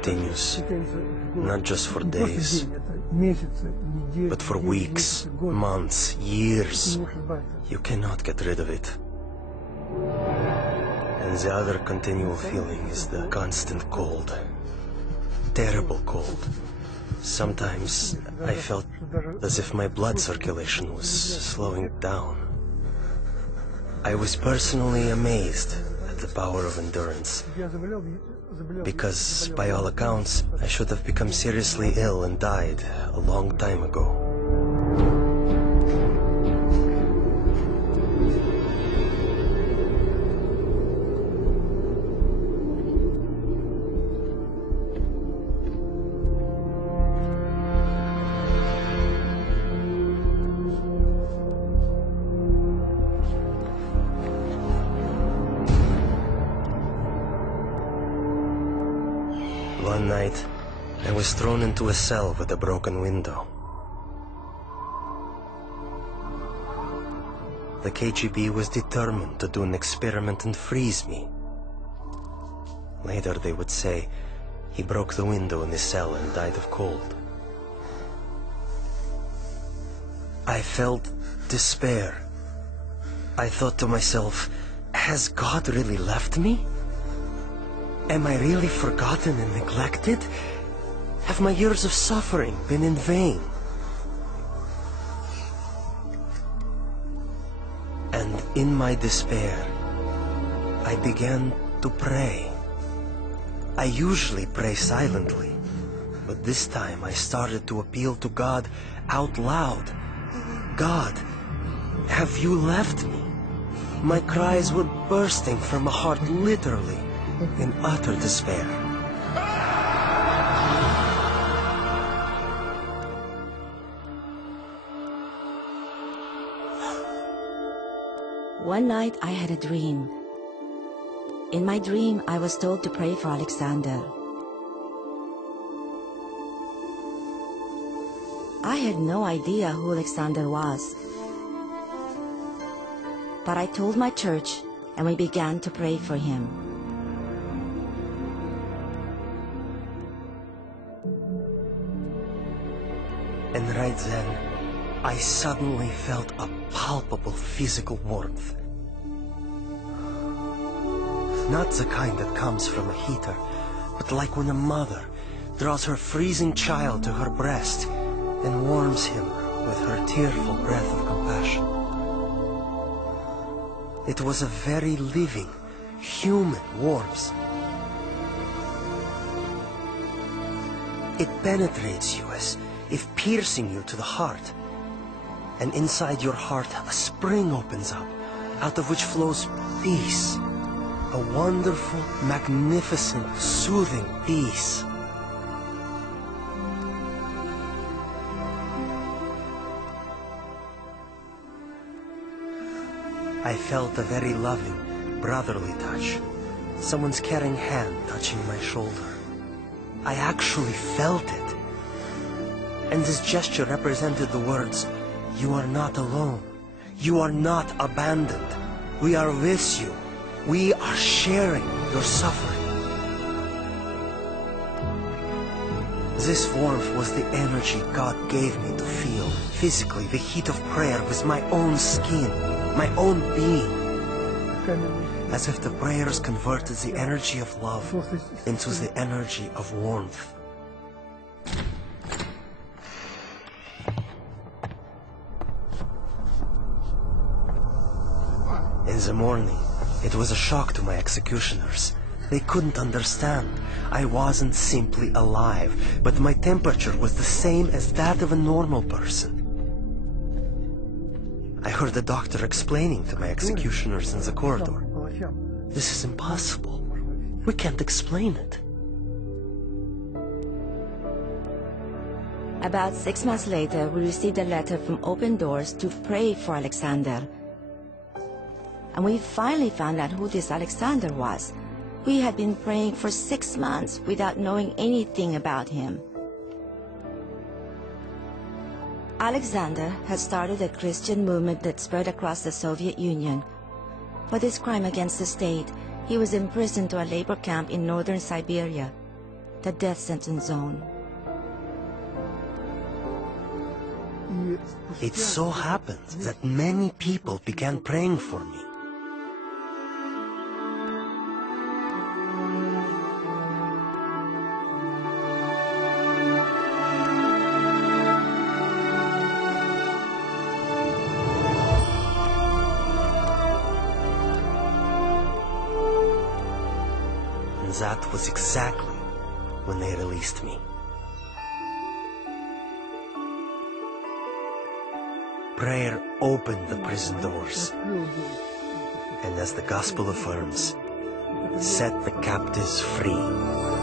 continues, not just for days, but for weeks, months, years. You cannot get rid of it. And the other continual feeling is the constant cold. Terrible cold. Sometimes I felt as if my blood circulation was slowing down. I was personally amazed at the power of endurance, because by all accounts, I should have become seriously ill and died a long time ago. One night, I was thrown into a cell with a broken window. The KGB was determined to do an experiment and freeze me. Later they would say he broke the window in his cell and died of cold. I felt despair. I thought to myself, has God really left me? Am I really forgotten and neglected? Have my years of suffering been in vain? And in my despair, I began to pray. I usually pray silently, but this time I started to appeal to God out loud. God, have you left me? My cries were bursting from a heart literally in utter despair. One night I had a dream. In my dream, I was told to pray for Alexander. I had no idea who Alexander was. But I told my church, and we began to pray for him. And right then, I suddenly felt a palpable physical warmth. Not the kind that comes from a heater, but like when a mother draws her freezing child to her breast and warms him with her tearful breath of compassion. It was a very living, human warmth. It penetrates you as if piercing you to the heart. And inside your heart, a spring opens up, out of which flows peace. A wonderful, magnificent, soothing peace. I felt a very loving, brotherly touch. Someone's caring hand touching my shoulder. I actually felt it. And this gesture represented the words, "You are not alone. You are not abandoned. We are with you. We are sharing your suffering." This warmth was the energy God gave me to feel physically the heat of prayer with my own skin, my own being. As if the prayers converted the energy of love into the energy of warmth. In the morning, it was a shock to my executioners. They couldn't understand. I wasn't simply alive, but my temperature was the same as that of a normal person. I heard the doctor explaining to my executioners in the corridor, "This is impossible. We can't explain it." About 6 months later, we received a letter from Open Doors to pray for Alexander. And we finally found out who this Alexander was. We had been praying for 6 months without knowing anything about him. Alexander had started a Christian movement that spread across the Soviet Union. For this crime against the state, he was imprisoned to a labor camp in northern Siberia. the death sentence zone. It so happened that many people began praying for me. And that was exactly when they released me. Prayer opened the prison doors, and as the gospel affirms, set the captives free.